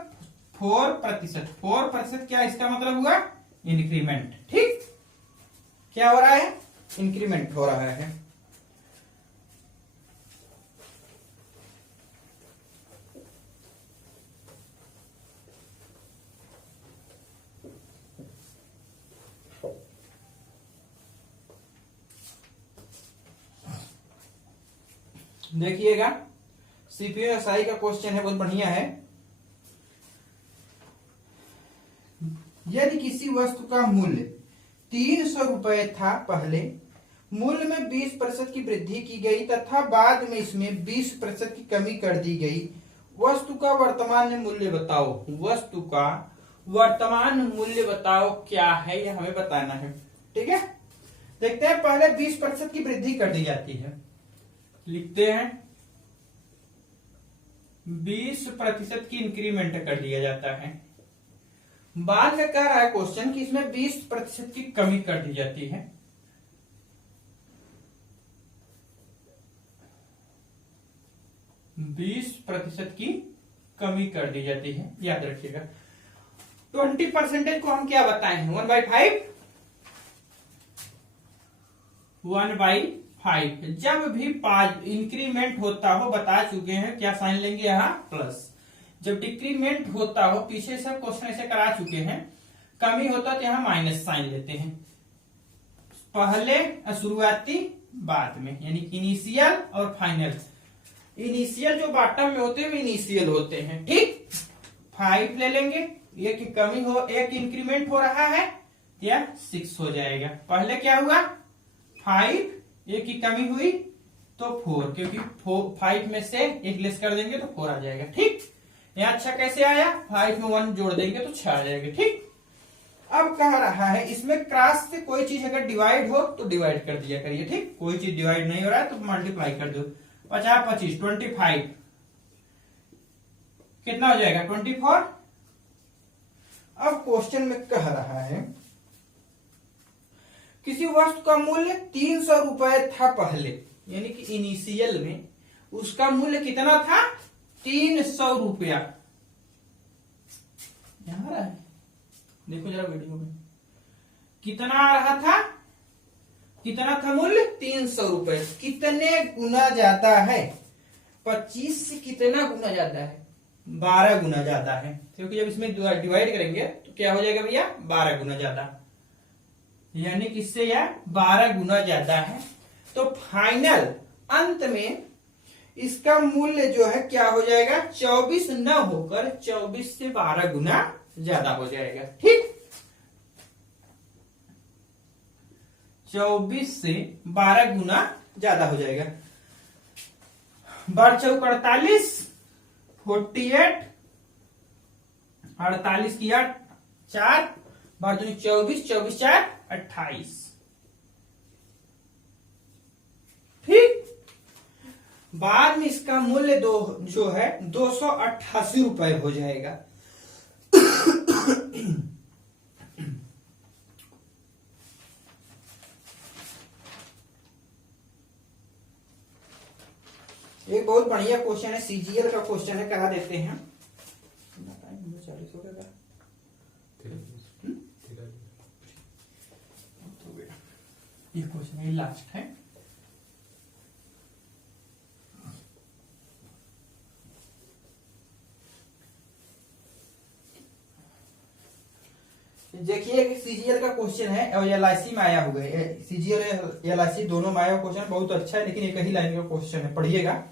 4%। 4% क्या इसका मतलब हुआ? इंक्रीमेंट, ठीक। क्या हो रहा है? इंक्रीमेंट हो रहा है। देखिएगा, सीपीएसआई का क्वेश्चन है, बहुत बढ़िया है। यदि किसी वस्तु का मूल्य 300 रुपए था, पहले मूल्य में 20% की वृद्धि की गई तथा बाद में इसमें 20% की कमी कर दी गई, वस्तु का वर्तमान मूल्य बताओ। वस्तु का वर्तमान मूल्य बताओ क्या है, यह हमें बताना है, ठीक है। देखते हैं, पहले 20% की वृद्धि कर दी जाती है, लिखते हैं 20% की इंक्रीमेंट कर दिया जाता है। बाद में कह रहा है क्वेश्चन कि इसमें 20% की कमी कर दी जाती है। बीस प्रतिशत की कमी कर दी जाती है, याद रखिएगा। 20% को हम क्या बताए हैं? 1/5। 1/5 जब भी इंक्रीमेंट होता हो, बता चुके हैं क्या साइन लेंगे यहाँ? प्लस। जब डिक्रीमेंट होता हो, पीछे से क्वेश्चन ऐसे करा चुके हैं, कमी होता तो यहाँ माइनस साइन लेते हैं, पहले शुरुआती बाद में, यानी इनिशियल और फाइनल। इनिशियल जो बॉटम में होते हैं वो इनिशियल होते हैं, ठीक। 5 ले लेंगे, एक कमी हो, एक इंक्रीमेंट हो रहा है, या 6 हो जाएगा। पहले क्या हुआ? 5, एक की कमी हुई तो 4, क्योंकि 5 में से एक लेस कर देंगे तो 4 आ जाएगा, ठीक। यहाँ अच्छा कैसे आया? 5 में 1 जोड़ देंगे तो 6 आ जाएगा, ठीक। अब कह रहा है इसमें क्रॉस से कोई चीज अगर डिवाइड हो तो डिवाइड कर दिया करिए, ठीक। कोई चीज डिवाइड नहीं हो रहा है तो मल्टीप्लाई कर दो। 50 25 25 कितना हो जाएगा 24। अब क्वेश्चन में कह रहा है किसी वस्तु का मूल्य 300 रुपए था पहले, यानी कि इनिशियल में उसका मूल्य कितना था 300 रुपया। यहां रहा है, देखो जरा वीडियो में कितना आ रहा था, कितना था मूल्य 300 रुपए। कितने गुना जाता है 25 से कितना गुना जाता है 12 गुना जाता है, क्योंकि जब इसमें डिवाइड करेंगे तो क्या हो जाएगा भैया 12 गुना ज्यादा, यानी कि इससे यह 12 गुना ज्यादा है। तो फाइनल अंत में इसका मूल्य जो है क्या हो जाएगा 24 न होकर 24 से 12 गुना ज्यादा हो जाएगा। ठीक, 24 से 12 गुना ज्यादा हो जाएगा। 12 चौक 48 48 48 किया 4 बार 24 24 4 28। ठीक, बाद में इसका मूल्य जो है 288 रुपए हो जाएगा। एक बहुत बढ़िया क्वेश्चन है, सीजीएल का क्वेश्चन है, करा देते हैं। 40 हो गया ये क्वेश्चन है, लास्ट है। देखिए सीजीएल का क्वेश्चन है और एलआईसी में आया हुआ है। सीजीएल एलआईसी दोनों में आया क्वेश्चन बहुत अच्छा है, लेकिन एक ही लाइन का क्वेश्चन है, पढ़िएगा।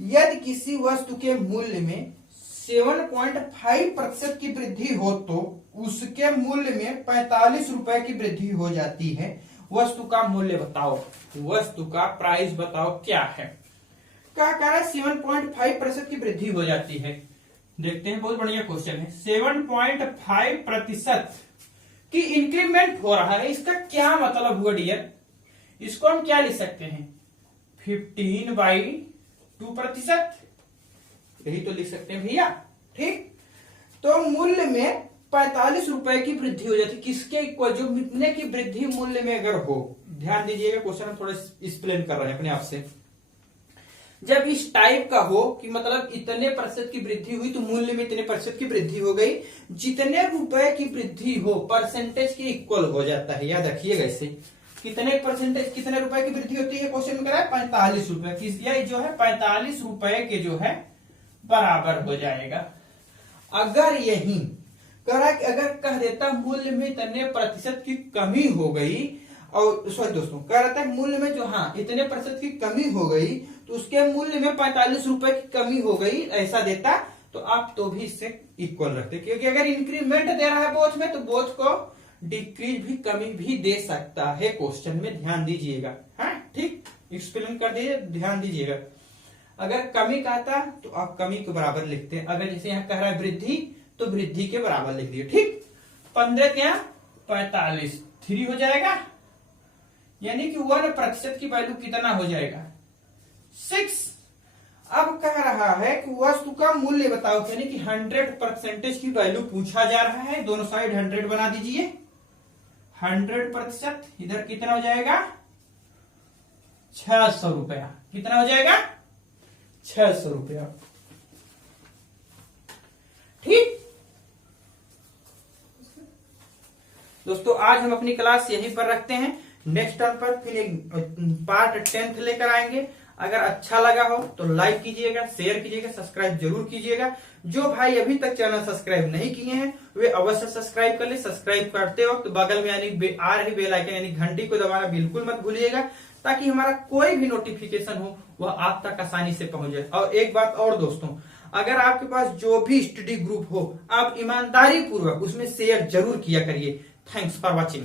यदि किसी वस्तु के मूल्य में 7.5% की वृद्धि हो तो उसके मूल्य में 45 रुपए की वृद्धि हो जाती है। वस्तु का मूल्य बताओ, वस्तु का प्राइस बताओ क्या है। क्या कह रहा है 7.5% की वृद्धि हो जाती है। देखते हैं, बहुत बढ़िया क्वेश्चन है। 7.5% की इंक्रीमेंट हो रहा है, इसका क्या मतलब हुआ डियर। इसको हम क्या लिख सकते हैं 15/2%, यही तो लिख सकते हैं भैया। ठीक, तो मूल्य में 45 रुपए की वृद्धि हो जाती है। किसके इक्वल, जो कितने की वृद्धि मूल्य में अगर हो, ध्यान दीजिएगा क्वेश्चन हम थोड़ा एक्सप्लेन कर रहे हैं अपने आप से। जब इस टाइप का हो कि मतलब इतने प्रतिशत की वृद्धि हुई तो मूल्य में इतने प्रतिशत की वृद्धि हो गई, जितने रुपए की वृद्धि हो परसेंटेज के इक्वल हो जाता है। याद रखिएगा इससे, कितने परसेंटेज कितने रुपए की वृद्धि होती है, क्वेश्चन में कह रहा है 45 रुपए की, यह जो है 45 रुपए के जो है बराबर हो जाएगा। अगर यही करा कि अगर कह देता मूल्य में इतने प्रतिशत की कमी हो गई, और सॉरी दोस्तों कह रहा था मूल्य में जो हाँ इतने प्रतिशत की कमी हो गई तो उसके मूल्य में 45 रुपए की कमी हो गई, ऐसा देता तो आप तो भी इससे इक्वल रखते, क्योंकि अगर इंक्रीमेंट दे रहा है बोझ में तो बोझ को डिक्रीज भी कमी भी दे सकता है। क्वेश्चन में ध्यान दीजिएगा। हाँ ठीक, एक्सप्लेन कर दीजिए, ध्यान दीजिएगा। अगर कमी कहता तो आप कमी के बराबर लिखते हैं, अगर जैसे यहाँ कह रहा है वृद्धि तो वृद्धि के बराबर लिख दिए। ठीक, 15 क्या 45 3 हो जाएगा, यानी कि 1% की वैल्यू कितना हो जाएगा 6। अब कह रहा है कि वस्तु का मूल्य बताओ, यानी कि 100% की वैल्यू पूछा जा रहा है। दोनों साइड 100 बना दीजिए, 100%। इधर कितना हो जाएगा 600 रुपया, कितना हो जाएगा 600 रुपया। ठीक दोस्तों, आज हम अपनी क्लास यहीं पर रखते हैं। नेक्स्ट टर्म पर फिर एक पार्ट 10th लेकर आएंगे। अगर अच्छा लगा हो तो लाइक कीजिएगा, शेयर कीजिएगा, सब्सक्राइब जरूर कीजिएगा। जो भाई अभी तक चैनल सब्सक्राइब नहीं किए हैं वे अवश्य सब्सक्राइब कर ले। सब्सक्राइब करते वक्त बगल में यानी आ रही बेल आइकन यानी घंटी को दबाना बिल्कुल मत भूलिएगा, ताकि हमारा कोई भी नोटिफिकेशन हो वह आप तक आसानी से पहुंच जाए। और एक बात और दोस्तों, अगर आपके पास जो भी स्टडी ग्रुप हो आप ईमानदारी पूर्वक उसमें शेयर जरूर किया करिए। Thanks for watching.